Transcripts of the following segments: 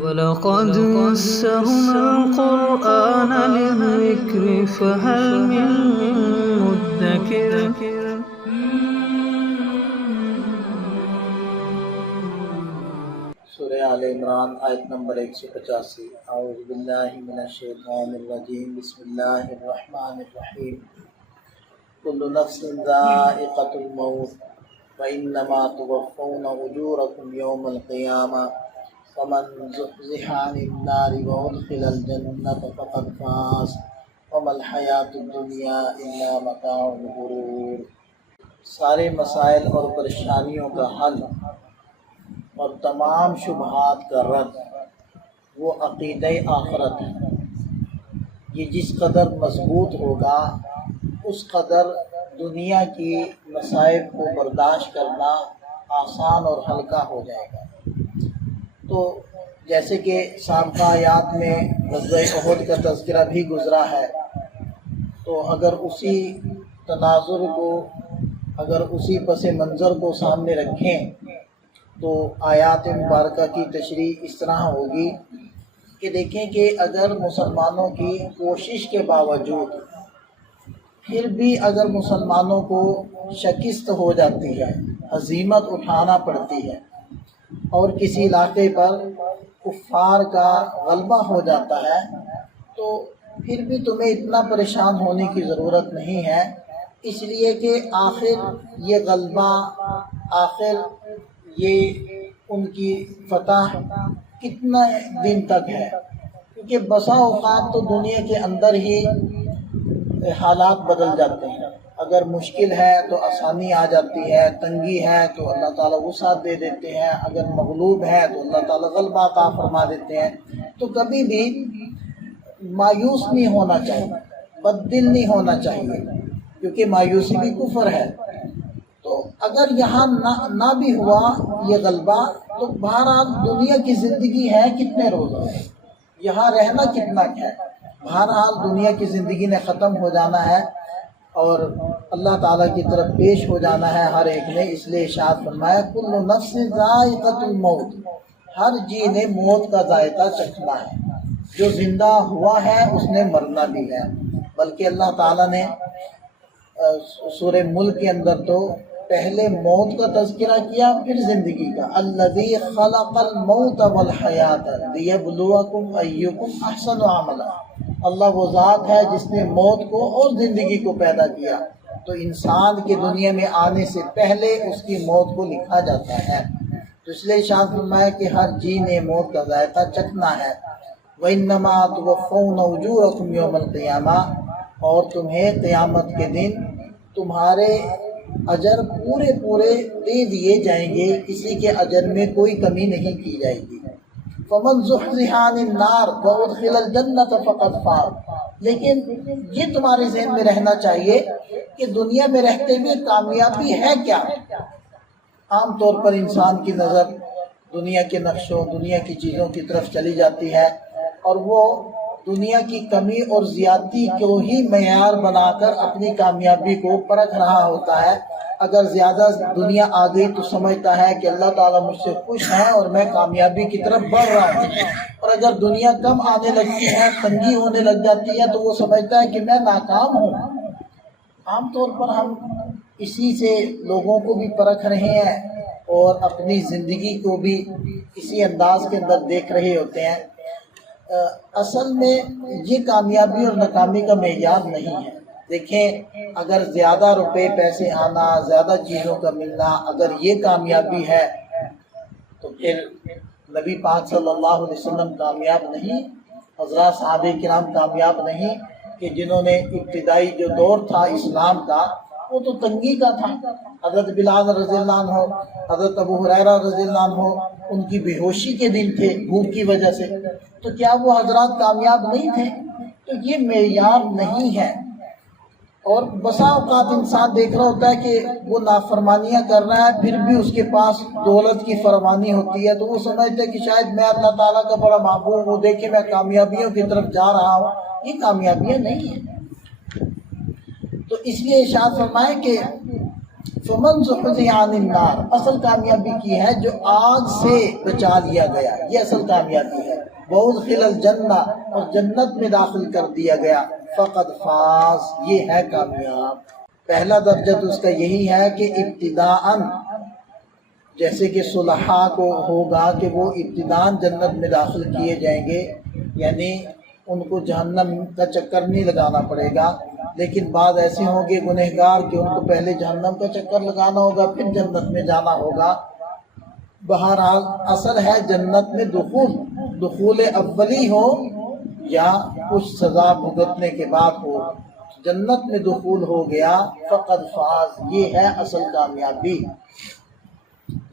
وَلَقَدْ يَسَّرْنَا الْقُرْآنَ لِلذِّكْرِ فَهَلْ مِن مُّدَّكِرٍ سورہ آل عمران آیت نمبر 185۔ اعوذ باللہ من الشیطان الرجیم، بسم اللہ الرحمن الرحیم۔ کل نفس ذائقۃ الموت وانما توفون اجورکم یوم القیامہ فمن زحزح عن النار وادخل الجنۃ فقد فاز وما الحیاۃ الدنیا الا متاع الغرور۔ سارے مسائل اور پریشانیوں کا حل اور تمام شبہات کا رد وہ عقیدہ آخرت ہے۔ یہ جس قدر مضبوط ہوگا اس قدر دنیا کی مصائب کو برداشت کرنا آسان اور ہلکا ہو جائے گا۔ تو جیسے کہ سابقہ آیات میں غزوہ احد کا تذکرہ بھی گزرا ہے، تو اگر اسی تناظر کو، اگر اسی پس منظر کو سامنے رکھیں تو آیات مبارکہ کی تشریح اس طرح ہوگی کہ دیکھیں کہ اگر مسلمانوں کی کوشش کے باوجود پھر بھی اگر مسلمانوں کو شکست ہو جاتی ہے، ہزیمت اٹھانا پڑتی ہے اور کسی علاقے پر کفار کا غلبہ ہو جاتا ہے، تو پھر بھی تمہیں اتنا پریشان ہونے کی ضرورت نہیں ہے، اس لیے کہ آخر یہ غلبہ، آخر یہ ان کی فتح کتنا دن تک ہے، کیونکہ بسا اوقات تو دنیا کے اندر ہی حالات بدل جاتے ہیں۔ اگر مشکل ہے تو آسانی آ جاتی ہے، تنگی ہے تو اللہ تعالیٰ وسعت دے دیتے ہیں، اگر مغلوب ہے تو اللہ تعالیٰ غلبہ عطا فرما دیتے ہیں۔ تو کبھی بھی مایوس نہیں ہونا چاہیے، بددل نہیں ہونا چاہیے، کیونکہ مایوسی بھی کفر ہے۔ تو اگر یہاں نہ بھی ہوا یہ غلبہ تو بہرحال دنیا کی زندگی ہے کتنے روز ہے، یہاں رہنا کتنا ہے، بہرحال دنیا کی زندگی نے ختم ہو جانا ہے اور اللہ تعالیٰ کی طرف پیش ہو جانا ہے ہر ایک نے۔ اس لیے ارشاد فرمایا کل نفس ذائقۃ الموت، ہر جی نے موت کا ذائقہ چکھنا ہے، جو زندہ ہوا ہے اس نے مرنا بھی ہے۔ بلکہ اللہ تعالیٰ نے سورہ ملک کے اندر تو پہلے موت کا تذکرہ کیا، پھر زندگی کا۔ الذی خلق الموت والحیات لیبلوکم ایکم احسن عملا، اللہ وہ ذات ہے جس نے موت کو اور زندگی کو پیدا کیا، تو انسان کے دنیا میں آنے سے پہلے اس کی موت کو لکھا جاتا ہے۔ تو اس لیے ارشاد فرمایا کہ ہر جی نے موت کا ذائقہ چکھنا ہے۔ وَإِنَّمَا تُوَفَّوْنَ أُجُورَكُمْ يَوْمَ الْقِيَامَةِ، اور تمہیں قیامت کے دن تمہارے اجر پورے دے دیے جائیں گے، کسی کے اجر میں کوئی کمی نہیں کی جائے گی۔ فَمَنْ زُحْزِحَ عَنِ النَّارِ وَأُدْخِلَ الْجَنَّةَ فَقَدْ فَازَ، لیکن یہ تمہارے ذہن میں رہنا چاہیے کہ دنیا میں رہتے ہوئے کامیابی ہے کیا۔ عام طور پر انسان کی نظر دنیا کے نقشوں، دنیا کی چیزوں کی طرف چلی جاتی ہے اور وہ دنیا کی کمی اور زیادتی کو ہی معیار بنا کر اپنی کامیابی کو پرکھ رہا ہوتا ہے۔ اگر زیادہ دنیا آ گئی تو سمجھتا ہے کہ اللہ تعالیٰ مجھ سے خوش ہے اور میں کامیابی کی طرف بڑھ رہا ہوں، اور اگر دنیا کم آنے لگتی ہے، تنگی ہونے لگ جاتی ہے، تو وہ سمجھتا ہے کہ میں ناکام ہوں۔ عام طور پر ہم اسی سے لوگوں کو بھی پرکھ رہے ہیں اور اپنی زندگی کو بھی اسی انداز کے اندر دیکھ رہے ہوتے ہیں۔ اصل میں یہ کامیابی اور ناکامی کا معیار نہیں ہے۔ دیکھیں، اگر زیادہ روپے پیسے آنا، زیادہ چیزوں کا ملنا اگر یہ کامیابی ہے تو پھر نبی پاک صلی اللہ علیہ وسلم کامیاب نہیں، حضرات صحابہ کرام کامیاب نہیں، کہ جنہوں نے ابتدائی جو دور تھا اسلام کا وہ تو تنگی کا تھا۔ حضرت بلال رضی اللہ عنہ، حضرت ابو ہریرہ رضی اللہ عنہ، ان کی بے ہوشی کے دن تھے بھوک کی وجہ سے، تو کیا وہ حضرات کامیاب نہیں تھے؟ تو یہ معیار نہیں ہے۔ اور بسا اوقات انسان دیکھ رہا ہوتا ہے کہ وہ نافرمانیاں کر رہا ہے، پھر بھی اس کے پاس دولت کی فراوانی ہوتی ہے، تو وہ سمجھتا ہے کہ شاید میں اللہ تعالیٰ کا بڑا محبوب ہوں، دیکھیں میں کامیابیوں کی طرف جا رہا ہوں۔ یہ کامیابیاں نہیں ہیں۔ تو اس لیے ارشاد فرمائے کہ فمن زحزح عن النار، اصل کامیابی کی ہے جو آگ سے بچا لیا گیا، یہ اصل کامیابی ہے۔ وادخل الجنہ، اور جنت میں داخل کر دیا گیا، فقد فاز، یہ ہے کامیاب۔ پہلا درجہ تو اس کا یہی ہے کہ ابتداءً جیسے کہ صلحاء کو ہوگا کہ وہ ابتداءً جنت میں داخل کیے جائیں گے، یعنی ان کو جہنم کا چکر نہیں لگانا پڑے گا، لیکن بعض ایسے ہوں گے گنہگار کہ ان کو پہلے جہنم کا چکر لگانا ہوگا پھر جنت میں جانا ہوگا۔ بہرحال اصل ہے جنت میں دخول اولی ہو یا کچھ سزا بھگتنے کے بعد ہو، جنت میں دخول ہو گیا فقد فاز، یہ ہے اصل کامیابی۔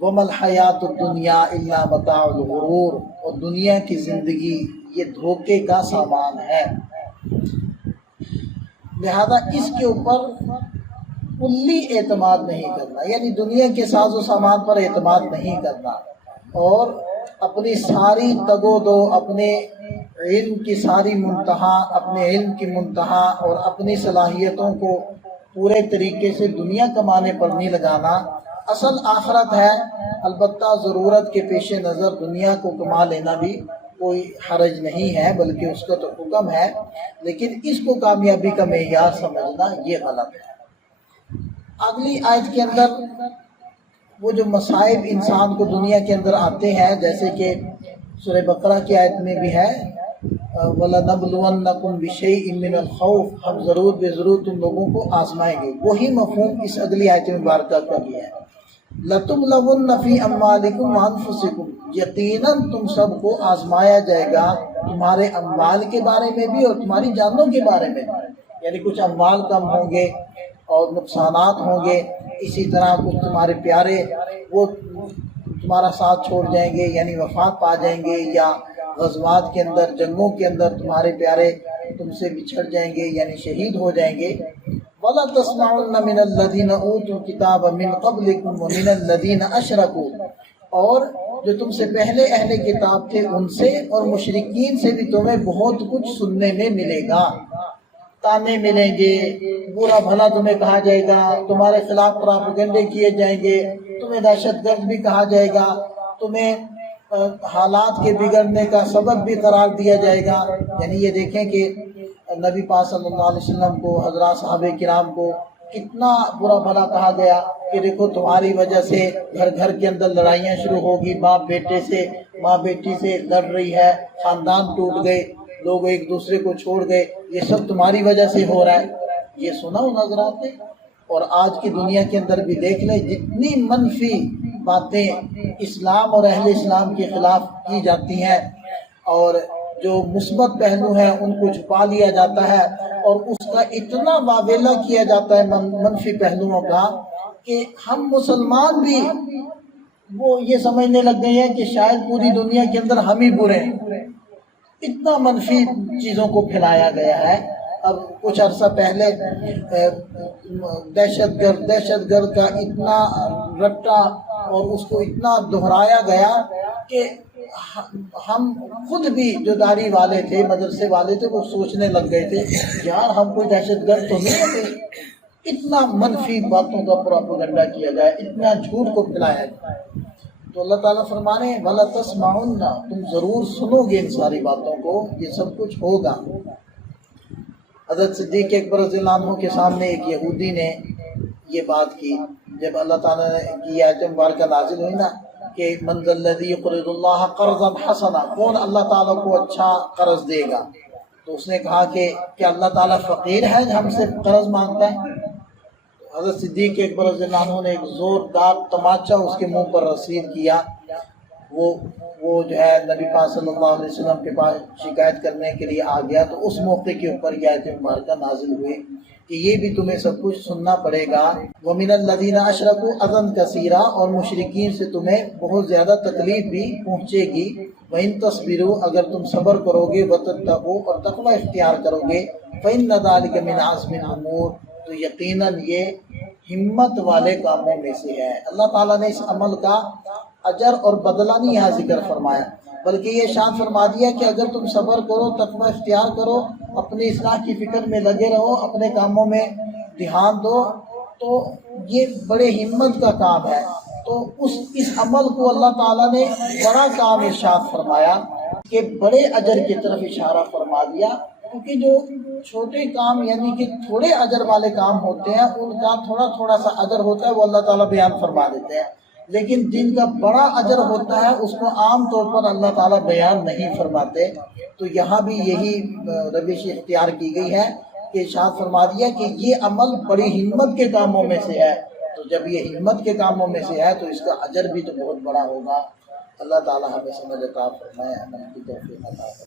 وَمَا الْحَيَاةُ الدُّنْيَا إِلَّا مَتَاعُ الْغُرُورِ، اور دنیا کی زندگی یہ دھوکے کا سامان ہے، لہذا اس کے اوپر کلی اعتماد نہیں کرنا، یعنی دنیا کے ساز و سامان پر اعتماد نہیں کرنا، اور اپنی ساری تگ و دو، اپنے علم کی ساری منتہا، اپنے علم کی منتہا اور اپنی صلاحیتوں کو پورے طریقے سے دنیا کمانے پر نہیں لگانا۔ اصل آخرت ہے، البتہ ضرورت کے پیش نظر دنیا کو کما لینا بھی کوئی حرج نہیں ہے، بلکہ اس کا تو حکم ہے، لیکن اس کو کامیابی کا معیار سمجھنا یہ غلط ہے۔ اگلی آیت کے اندر وہ جو مصائب انسان کو دنیا کے اندر آتے ہیں، جیسے کہ سورہ بقرہ کی آیت میں بھی ہے وَلَنَبْلُوَنَّكُمْ بِشَيْءٍ مِّنَ الْخَوْفِ، ہم ضرور بے ضرور تم لوگوں کو آزمائیں گے، وہی مفہوم اس اگلی آیت مبارکہ کا بھی ہے۔ لَتُبْلَوُنَّ فِي أَمْوَالِكُمْ وَأَنفُسِكُمْ، یقیناً تم سب کو آزمایا جائے گا تمہارے اموال کے بارے میں بھی اور تمہاری جانوں کے بارے میں بھی، یعنی کچھ اموال کم ہوں گے اور نقصانات ہوں گے، اسی طرح کچھ تمہارے پیارے وہ تمہارا ساتھ چھوڑ جائیں گے، یعنی وفات پا جائیں گے، یا غزوات کے اندر، جنگوں کے اندر تمہارے پیارے تم سے بچھڑ جائیں گے، یعنی شہید ہو جائیں گے۔ وَلَا تَسْمَعُنَّ مِنَ الَّذِينَ أُوتُوا الْكِتَابَ مِنْ قَبْلِكُمْ وَمِنَ الَّذِينَ أَشْرَكُوا، اور جو تم سے پہلے اہل کتاب تھے ان سے اور مشرکین سے بھی تمہیں بہت کچھ سننے میں ملے گا، تانے ملیں گے، برا بھلا تمہیں کہا جائے گا، تمہارے خلاف پراپیگنڈے کیے جائیں گے، تمہیں دہشت گرد بھی کہا جائے گا، تمہیں حالات کے بگڑنے کا سبب بھی قرار دیا جائے گا۔ یعنی یہ دیکھیں کہ نبی پاک صلی اللہ علیہ وسلم کو، حضرات صحابہ کرام کو کتنا برا بھلا کہا گیا کہ دیکھو تمہاری وجہ سے گھر گھر کے اندر لڑائیاں شروع ہوگی، باپ بیٹے سے، ماں بیٹی سے لڑ رہی ہے، خاندان ٹوٹ گئے، لوگ ایک دوسرے کو چھوڑ گئے، یہ سب تمہاری وجہ سے ہو رہا ہے، یہ سنا ان حضرات نے۔ اور آج کی دنیا کے اندر بھی دیکھ لیں، جتنی منفی باتیں اسلام اور اہل اسلام کے خلاف کی جاتی ہیں اور جو مثبت پہلو ہیں ان کو چھپا لیا جاتا ہے، اور اس کا اتنا واویلا کیا جاتا ہے منفی پہلوؤں کا کہ ہم مسلمان بھی وہ یہ سمجھنے لگ گئے ہیں کہ شاید پوری دنیا کے اندر ہم ہی برے ہیں، اتنا منفی چیزوں کو پھیلایا گیا ہے۔ اب کچھ عرصہ پہلے دہشت گرد کا اتنا رٹا اور اس کو اتنا دہرایا گیا کہ ہم خود بھی جو داڑھی والے تھے، مدرسے والے تھے، وہ سوچنے لگ گئے تھے یار ہم کوئی دہشت گرد تو نہیں ہوتے، اتنا منفی باتوں کا پروپیگنڈا کیا گیا، اتنا جھوٹ کو پھیلایا گیا۔ تو اللہ تعالیٰ فرمانے ہیں وَلَا تَسْمَعُنَّ، تم ضرور سنو گے ان ساری باتوں کو، یہ سب کچھ ہوگا۔ حضرت صدیق اکبر رضی اللہ عنہ کے سامنے ایک یہودی نے یہ بات کی، جب اللہ تعالیٰ کی آیت مبارکہ نازل ہوئی نا کہ من ذا الذی یقرض اللہ قرضا حسنا، کون اللہ تعالیٰ کو اچھا قرض دے گا؟ تو اس نے کہا کہ کیا اللہ تعالیٰ فقیر ہے جو ہم سے قرض مانگتا ہے؟ حضرت صدیق اکبر رضی اللہ عنہ نے ایک زوردار تماچا اس کے منہ پر رسید کیا۔ وہ جو ہے نبی پاک صلی اللہ علیہ وسلم کے پاس شکایت کرنے کے لیے آ گیا، تو اس موقع کے اوپر یہ آیت مبارکہ نازل ہوئی کہ یہ بھی تمہیں سب کچھ سننا پڑے گا۔ وَمِنَ الَّذِينَ أَشْرَكُوا أَذًى كَثِيرًا، اور مشرکین سے تمہیں بہت زیادہ تکلیف بھی پہنچے گی۔ وَإِن تَصْبِرُوا، اگر تم صبر کرو گے، وَتَتَّقُوا، اور تقوی اختیار کرو گے، فَإِنَّ ذَلِكَ مِنْ عَزْمِ الْأُمُورِ، تو یقیناً یہ ہمت والے کاموں میں سے ہے۔ اللہ تعالیٰ نے اس عمل کا اجر اور بدلہ نہیں یہاں ذکر فرمایا، بلکہ یہ ارشاد فرما دیا کہ اگر تم صبر کرو، تقوی اختیار کرو، اپنی اصلاح کی فکر میں لگے رہو، اپنے کاموں میں دھیان دو، تو یہ بڑے ہمت کا کام ہے، تو اس عمل کو اللہ تعالیٰ نے بڑا کام ارشاد فرمایا کہ بڑے اجر کی طرف اشارہ فرما دیا، کیونکہ جو چھوٹے کام یعنی کہ تھوڑے اجر والے کام ہوتے ہیں ان کا تھوڑا تھوڑا سا اجر ہوتا ہے، وہ اللہ تعالیٰ بیان فرما دیتے ہیں، لیکن جن کا بڑا اجر ہوتا ہے اس کو عام طور پر اللہ تعالیٰ بیان نہیں فرماتے۔ تو یہاں بھی یہی روش اختیار کی گئی ہے کہ ارشاد فرما دیا کہ یہ عمل بڑی ہمت کے کاموں میں سے ہے، تو جب یہ ہمت کے کاموں میں سے ہے تو اس کا اجر بھی تو بہت بڑا ہوگا۔ اللہ تعالیٰ ہمیں سمجھ عطا فرمائے، عمل کی توفیق عطا فرمائے۔